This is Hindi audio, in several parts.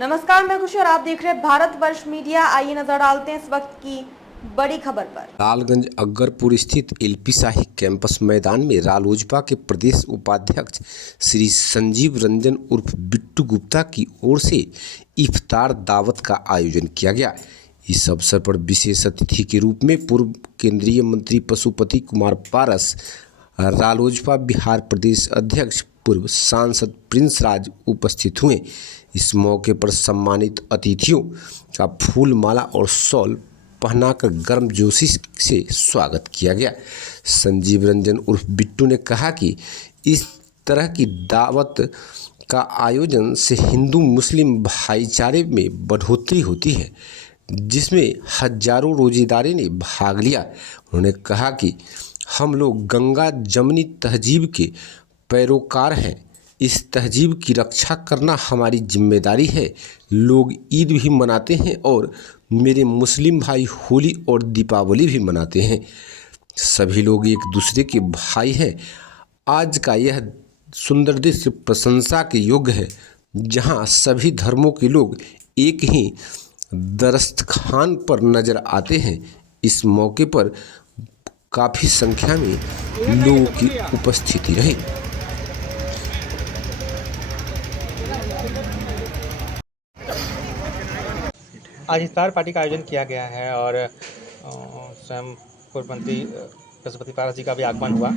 नमस्कार, मैं खुशी और आप देख रहे हैं भारतवर्ष मीडिया। आइए नजर डालते हैं इस वक्त की बड़ी खबर पर। लालगंज अकबरपुर स्थित एलपी शाही कैंपस मैदान में रालोजपा के प्रदेश उपाध्यक्ष श्री संजीव रंजन उर्फ बिट्टू गुप्ता की ओर से इफ्तार दावत का आयोजन किया गया। इस अवसर पर विशेष अतिथि के रूप में पूर्व केंद्रीय मंत्री पशुपति कुमार पारस, रालोजपा बिहार प्रदेश अध्यक्ष पूर्व सांसद प्रिंस राज उपस्थित हुए। इस मौके पर सम्मानित अतिथियों का फूल माला और शॉल पहनाकर गर्मजोशी से स्वागत किया गया। संजीव रंजन उर्फ बिट्टू ने कहा कि इस तरह की दावत का आयोजन से हिंदू मुस्लिम भाईचारे में बढ़ोतरी होती है, जिसमें हजारों रोजेदारों ने भाग लिया। उन्होंने कहा कि हम लोग गंगा जमनी तहजीब के पैरोकार हैं। इस तहजीब की रक्षा करना हमारी जिम्मेदारी है। लोग ईद भी मनाते हैं और मेरे मुस्लिम भाई होली और दीपावली भी मनाते हैं। सभी लोग एक दूसरे के भाई हैं। आज का यह सुंदर दृश्य प्रशंसा के योग्य है, जहां सभी धर्मों के लोग एक ही दरख्वान पर नजर आते हैं। इस मौके पर काफ़ी संख्या में लोगों की उपस्थिति रही। आज इफ्तार पार्टी का आयोजन किया गया है और स्वयं पूर्व मंत्री पशुपति पारस जी का भी आगमन हुआ।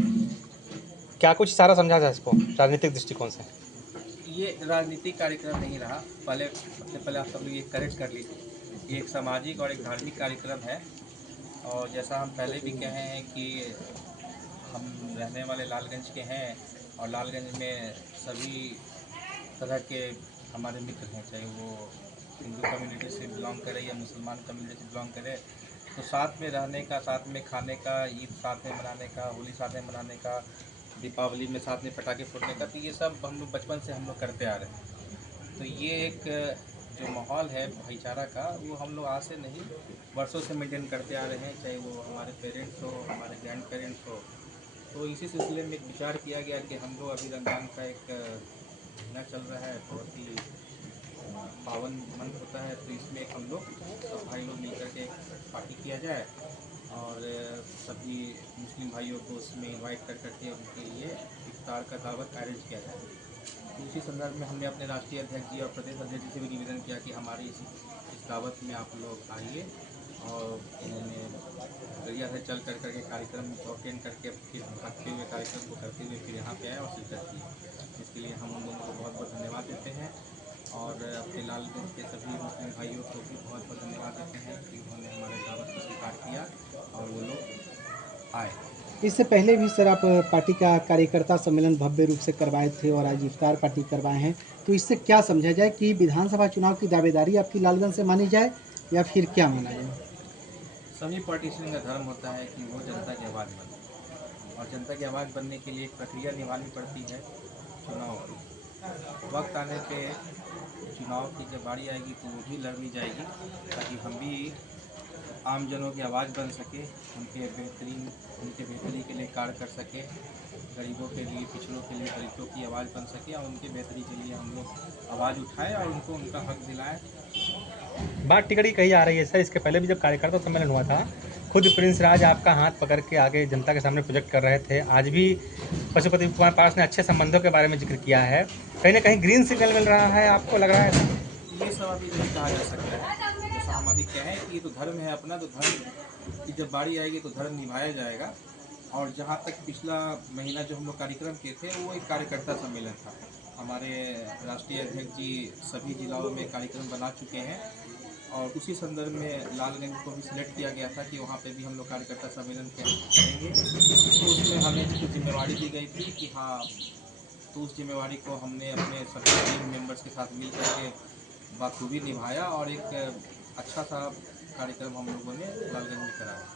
क्या कुछ सारा समझा जाए इसको राजनीतिक दृष्टिकोण से? ये राजनीतिक कार्यक्रम नहीं रहा। सबसे पहले आप सब लोग ये करेक्ट कर लीजिए, ये एक सामाजिक और एक धार्मिक कार्यक्रम है। और जैसा हम पहले भी कहे हैं कि हम रहने वाले लालगंज के हैं और लालगंज में सभी तरह के हमारे मित्र हैं, चाहे वो हिंदू कम्युनिटी से बिलोंग करे या मुसलमान कम्युनिटी से बिलोंग करे। तो साथ में रहने का, साथ में खाने का, ईद साथ में मनाने का, होली साथ में मनाने का, दीपावली में साथ में पटाखे फोड़ने का, तो ये सब हम लोग बचपन से हम लोग करते आ रहे हैं। तो ये एक जो माहौल है भाईचारा का, वो हम लोग आज से नहीं वर्षों से मेंटेन करते आ रहे हैं, चाहे वो हमारे पेरेंट्स हो, हमारे ग्रैंड पेरेंट्स हो। तो इसी सिलसिले में एक विचार किया गया कि हम लोग अभी रमज़ान का एक महीना चल रहा है, बहुत ही पावन मंथ होता है, तो इसमें हम लोग सब भाई लोग मिलकर के पार्टी किया जाए और सभी मुस्लिम भाइयों को उसमें इनवाइट कर करके उनके लिए इफ्तार का दावत अरेंज किया जाए। तो उसी संदर्भ में हमने अपने राष्ट्रीय अध्यक्ष जी और प्रदेश अध्यक्ष जी से भी निवेदन किया कि हमारी इस दावत में आप लोग आइए। और उन्होंने नजरिया से चल कर करके कार्यक्रम को अटेंड करके फिर भागते हुए कार्यक्रम को करते हुए फिर यहाँ पे आए और शिरकत की। इसके लिए हम उन लोगों को बहुत बहुत धन्यवाद देते हैं और अपने लालगंज के सभी मुस्लिम भाइयों को भी बहुत बहुत धन्यवाद देते हैं कि उन्होंने हमारे दावत को स्वीकार किया और वो लोग आए। इससे पहले भी सर आप पार्टी का कार्यकर्ता सम्मेलन भव्य रूप से करवाए थे और आज इफ्तार पार्टी करवाए हैं, तो इससे क्या समझा जाए कि विधानसभा चुनाव की दावेदारी आपकी लालगंज से मानी जाए या फिर क्या माना जाए? सभी पॉलिटिशियन का धर्म होता है कि वो जनता की आवाज़ बने और जनता की आवाज़ बनने के लिए एक प्रक्रिया निभानी पड़ती है चुनाव की। वक्त आने पे चुनाव की जब बारी आएगी तो वो भी लड़नी जाएगी, ताकि हम भी आम जनों की आवाज़ बन सके, उनके बेहतरी के लिए कार्य कर सके, गरीबों के लिए, पिछड़ों के लिए, दलितों की आवाज़ बन सके और उनके बेहतरी के लिए हम लोग आवाज़ उठाएं और उनको उनका हक दिलाएं। बात टिकड़ी कही आ रही है सर, इसके पहले भी जब कार्यकर्ता सम्मेलन हुआ था, खुद प्रिंस राज आपका हाथ पकड़ के आगे जनता के सामने प्रोजेक्ट कर रहे थे। आज भी पशुपति कुमार पारस ने अच्छे संबंधों के बारे में जिक्र किया है। कहीं ना कहीं ग्रीन सिग्नल मिल रहा है, आपको लग रहा है? ये सब अभी नहीं कहा जा सकता है। जैसा हम अभी कहें कि ये तो धर्म है अपना, तो धर्म की जब बारी आएगी तो धर्म निभाया जाएगा। और जहाँ तक पिछला महीना जो हम लोग कार्यक्रम किए थे, वो एक कार्यकर्ता सम्मेलन था। हमारे राष्ट्रीय अध्यक्ष जी सभी जिलों में कार्यक्रम बना चुके हैं और उसी संदर्भ में लालगंज को भी सिलेक्ट किया गया था कि वहाँ पे भी हम लोग कार्यकर्ता सम्मेलन करेंगे। तो उसमें हमें जो जिम्मेवारी दी गई थी कि हाँ, तो उस जिम्मेवारी को हमने अपने सभी टीम मेंबर्स के साथ मिल करके बखूबी निभाया और एक अच्छा सा कार्यक्रम हम लोगों ने लालगंज में कराया।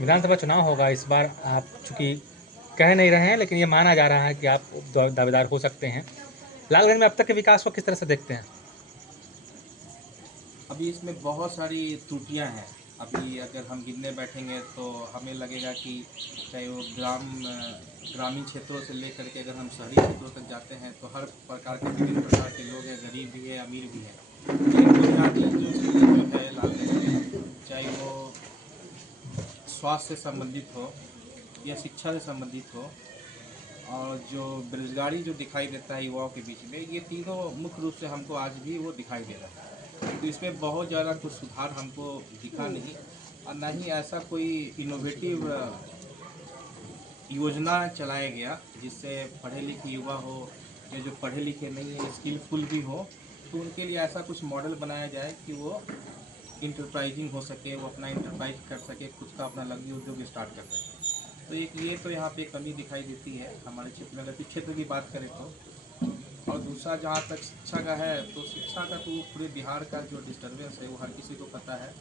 विधानसभा चुनाव होगा इस बार, आप चूँकि कह नहीं रहे हैं लेकिन ये माना जा रहा है कि आप दावेदार हो सकते हैं। लालगंज में अब तक के विकास को किस तरह से देखते हैं? अभी इसमें बहुत सारी त्रुटियां हैं। अभी अगर हम गिनने बैठेंगे तो हमें लगेगा कि चाहे वो ग्रामीण क्षेत्रों से लेकर के अगर हम शहरी क्षेत्रों तक जाते हैं तो हर प्रकार के विभिन्न प्रकार के लोग हैं, गरीब भी है, अमीर भी है। एक बुनियादी जो स्कीम जो है लालगंज में, चाहे वो स्वास्थ्य से संबंधित हो या शिक्षा से संबंधित हो, और जो बेरोजगारी जो दिखाई देता है युवाओं के बीच में, ये तीनों मुख्य रूप से हमको आज भी वो दिखाई दे रहा है। तो इसमें बहुत ज़्यादा कुछ सुधार हमको दिखा नहीं, और ना ही ऐसा कोई इनोवेटिव योजना चलाया गया जिससे पढ़े लिखे युवा हो या जो पढ़े लिखे नहीं है स्किलफुल भी हो, तो उनके लिए ऐसा कुछ मॉडल बनाया जाए कि वो इंटरप्राइजिंग हो सके, वो अपना इंटरप्राइज कर सके, खुद का अपना लघु उद्योग स्टार्ट कर सके। तो एक ये तो यहाँ पे कमी दिखाई देती है हमारे क्षेत्र में। अगर क्षेत्र की बात करें तो, और दूसरा जहाँ तक शिक्षा का है, तो शिक्षा का तो पूरे बिहार का जो डिस्टर्बेंस है वो हर किसी को पता है।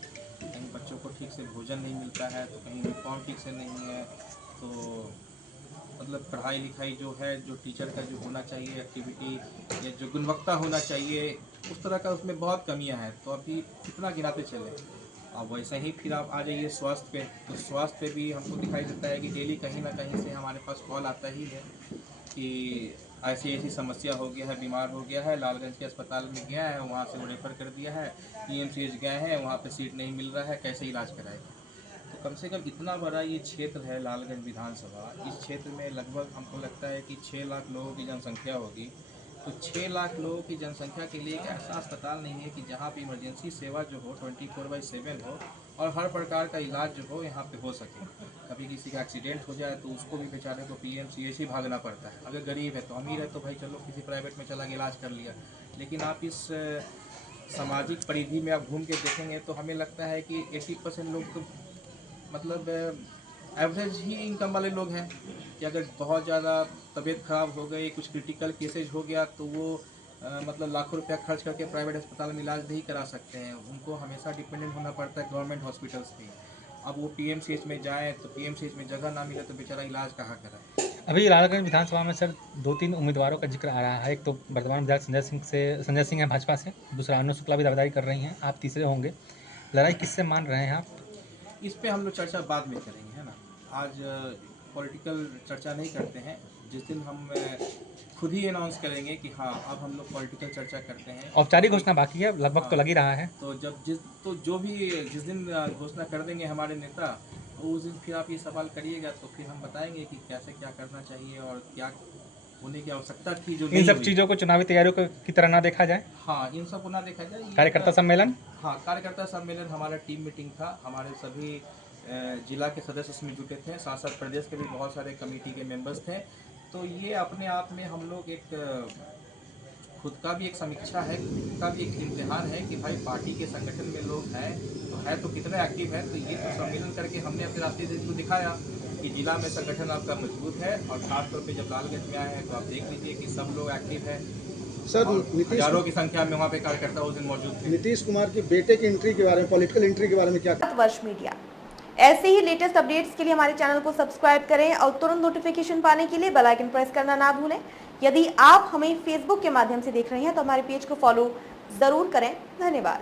कहीं बच्चों को ठीक से भोजन नहीं मिलता है, तो कहीं यूनिफॉर्म ठीक से नहीं है, तो मतलब पढ़ाई लिखाई जो है, जो टीचर का जो होना चाहिए एक्टिविटी या जो गुणवत्ता होना चाहिए, उस तरह का उसमें बहुत कमियां हैं। तो अभी कितना गिनाते चले। अब वैसे ही फिर आप आ जाइए स्वास्थ्य पे, तो स्वास्थ्य पे भी हमको दिखाई देता है कि डेली कहीं ना कहीं से हमारे पास कॉल आता ही है कि ऐसी ऐसी समस्या हो गया है, बीमार हो गया है, लालगंज के अस्पताल में गया है, वहाँ से वो रेफ़र कर दिया है, PMCH गए हैं, वहाँ पे सीट नहीं मिल रहा है, कैसे इलाज कराएगा। तो कम से कम इतना बड़ा ये क्षेत्र है लालगंज विधानसभा, इस क्षेत्र में लगभग हमको लगता है कि 6 लाख लोगों की जनसंख्या होगी। तो 6 लाख लोगों की जनसंख्या के लिए एक ऐसा अस्पताल नहीं है कि जहाँ पे इमरजेंसी सेवा जो हो 24/7 हो और हर प्रकार का इलाज जो हो यहाँ पे हो सके। कभी किसी का एक्सीडेंट हो जाए तो उसको भी बेचारे को PMCH ही भागना पड़ता है। अगर गरीब है तो अमीर है तो भाई चलो किसी प्राइवेट में चला गया, इलाज कर लिया। लेकिन आप इस सामाजिक परिधि में आप घूम के देखेंगे तो हमें लगता है कि 80% लोग तो मतलब एवरेज ही इनकम वाले लोग हैं कि अगर बहुत ज़्यादा तबीयत ख़राब हो गई, कुछ क्रिटिकल केसेज हो गया, तो वो मतलब लाखों रुपया खर्च करके प्राइवेट अस्पताल में इलाज नहीं करा सकते हैं। उनको हमेशा डिपेंडेंट होना पड़ता है गवर्नमेंट हॉस्पिटल्स पे। अब वो PMCH में जाएँ तो PMCH में जगह ना मिले तो बेचारा इलाज कहाँ कराए। अभी लालगंज विधानसभा में सर 2-3 उम्मीदवारों का जिक्र आ रहा है। एक तो वर्तमान विधायक संजय सिंह है भाजपा से, दूसरा अनु शुक्ला भी दावेदारी कर रही हैं, आप तीसरे होंगे। लड़ाई किससे मान रहे हैं आप? इस पे हम लोग चर्चा बाद में करेंगे, है ना। आज पॉलिटिकल चर्चा नहीं करते हैं। जिस दिन हम खुद ही अनाउंस करेंगे कि हाँ अब हम लोग पॉलिटिकल चर्चा करते हैं, औपचारिक घोषणा बाकी है, लगभग तो लग ही रहा है। तो जिस दिन घोषणा कर देंगे हमारे नेता, तो उस दिन फिर आप ये सवाल करिएगा, तो फिर हम बताएंगे कि कैसे क्या करना चाहिए और क्या होने की आवश्यकता थी जो इन सब चीज़ों को चुनावी तैयारियों की तरह ना देखा जाए। हाँ, इन सब को ना देखा जाए। कार्यकर्ता सम्मेलन, हाँ, कार्यकर्ता सम्मेलन हमारा टीम मीटिंग था। हमारे सभी जिला के सदस्य उसमें जुटे थे, साथ साथ प्रदेश के भी बहुत सारे कमेटी के मेंबर्स थे। तो ये अपने आप में हम लोग एक खुद का भी एक समीक्षा है, खुद का भी एक इम्तिहान है कि भाई पार्टी के संगठन में लोग हैं तो कितने एक्टिव हैं। तो ये तो सम्मेलन करके हमने अपने राष्ट्रीय अध्यक्ष को दिखाया कि जिला में संगठन आपका मजबूत है, और खासतौर पे जब लालगंज में आए हैं तो आप देख लीजिए कि सब लोग एक्टिव हैं। सर, हजारों की संख्या में वहाँ पे कार्यकर्ता उस दिन मौजूद थे। नीतीश कुमार की बेटे की एंट्री के बारे में, पॉलिटिकल एंट्री के बारे में क्या? वर्ष मीडिया ऐसे ही लेटेस्ट अपडेट्स के लिए हमारे चैनल को सब्सक्राइब करें और तुरंत नोटिफिकेशन पाने के लिए बेल आइकन प्रेस करना ना भूलें। यदि आप हमें फेसबुक के माध्यम से देख रहे हैं तो हमारे पेज को फॉलो जरूर करें। धन्यवाद।